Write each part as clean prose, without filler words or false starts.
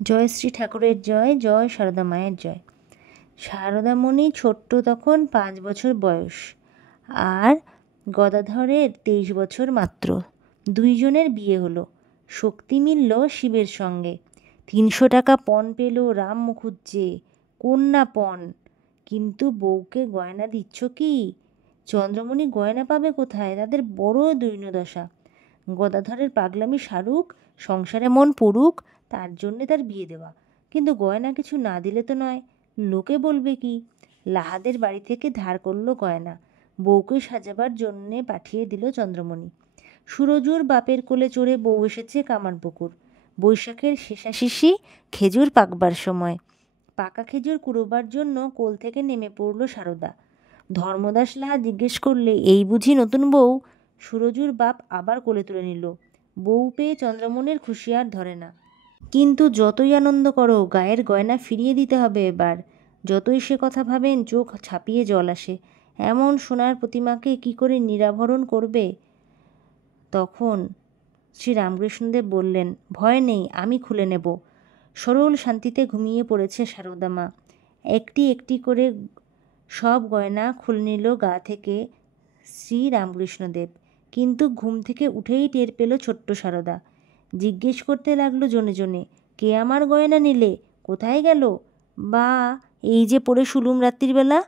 জয় শ্রী ঠাকুরের জয়, জয় সারদা মায়ের জয়। সারদামণি ছোট্ট তখন 5 বছর বয়স, আর গদাধরের 23 বছর মাত্র। দুইজনের বিয়ে হলো। শক্তি মিলল শিবের সঙ্গে। 300 টাকা পণ পেল রাম মুখুজ্জে, কন্যা পণ। কিন্তু বউকে গয়না দিচ্ছ কি? চন্দ্রমণি গয়না পাবে কোথায়? তাদের বড় দৈন্যদশা। গদাধরের পাগলামি সারুক, সংসারে মন পড়ুক, তার জন্যে তার বিয়ে দেওয়া। কিন্তু গয়না কিছু না দিলে তো নয়। লোকে বলবে কি? লাহাদের বাড়ি থেকে ধার করলো গয়না, বউকে সাজাবার জন্যে পাঠিয়ে দিল চন্দ্রমণি। সুরজুর বাপের কোলে চড়ে বউ এসেছে কামারপুকুর। বৈশাখের শেষাশিশি, খেজুর পাকবার সময়। পাকা খেজুর কুড়োবার জন্য কোল থেকে নেমে পড়ল সারদা। ধর্মদাস লাহা জিজ্ঞেস করলে, এই বুঝি নতুন বউ? সুরজুর বাপ আবার কোলে তুলে নিল। বউ পেয়ে চন্দ্রমণির খুশি আর ধরে না। কিন্তু যতই আনন্দ করো, গায়ের গয়না ফিরিয়ে দিতে হবে এবার। যতই সে কথা ভাবেন, চোখ ছাপিয়ে জল আসে। এমন সোনার প্রতিমাকে কি করে নিরাভরণ করবে? তখন শ্রীরামকৃষ্ণদেব বললেন, ভয় নেই, আমি খুলে নেব। সরল শান্তিতে ঘুমিয়ে পড়েছে সারদা মা। একটি একটি করে সব গয়না খুলে নিল গা থেকে শ্রীরামকৃষ্ণদেব। কিন্তু ঘুম থেকে উঠেই টের পেল ছোট্ট সারদা। জিজ্ঞেস করতে লাগলো জনে জনে, কে আমার গয়না নিলে? কোথায় গেল? বা এই যে পড়ে শুলুম রাত্রিবেলা।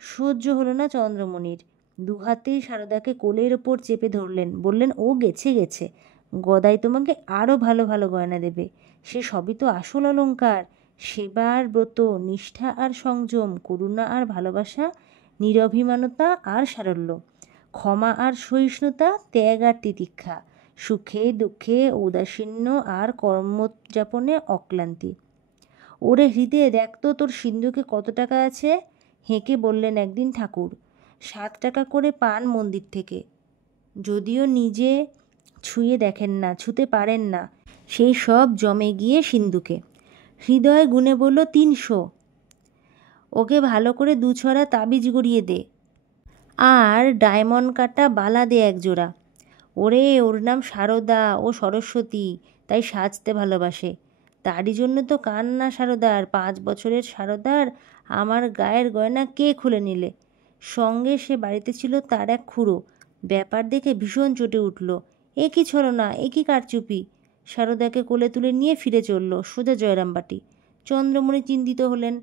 সহ্য হলো না চন্দ্রমণির। দুহাতেই সারদাকে কোলের ওপর চেপে ধরলেন, বললেন, ও গেছে গেছে, গদাই তোমাকে আরও ভালো ভালো গয়না দেবে। সে সবই তো আসল অলংকার। সেবা আর ব্রত, নিষ্ঠা আর সংযম, করুণা আর ভালোবাসা, নিরভিমানতা আর সারল্য, ক্ষমা আর সহিষ্ণুতা, ত্যাগ আর তিতিক্ষা, সুখে দুঃখে ঔদাসীন্য আর কর্মযাপনে অক্লান্তি। ওরে হৃদয়ে, দেখ তো তোর সিন্ধুকে কত টাকা আছে। হেঁকে বললেন একদিন ঠাকুর। 7 টাকা করে পান মন্দির থেকে। যদিও নিজে ছুঁয়ে দেখেন না, ছুঁতে পারেন না, সেই সব জমে গিয়ে সিন্ধুকে। হৃদয় গুনে বলল, 300। ওকে ভালো করে 2 ছড়া তাবিজ গড়িয়ে দে, আর ডায়মন্ড কাটা বালা দে 1 জোড়া। ওরে, ওর নাম সারদা, ও সরস্বতী, তাই সাজতে ভালোবাসে। তারই জন্য তো কান্না সারদার। 5 বছরের সারদার আমার গায়ের গয়না কে খুলে নিলে? সঙ্গে সে বাড়িতে ছিল তার এক খুড়ো। ব্যাপার দেখে ভীষণ চটে উঠল। এ কি ছলনা, এ কি কারচুপি! সারদাকে কোলে তুলে নিয়ে ফিরে চলল সোজা জয়রামবাটি। চন্দ্রমণি চিন্তিত হলেন।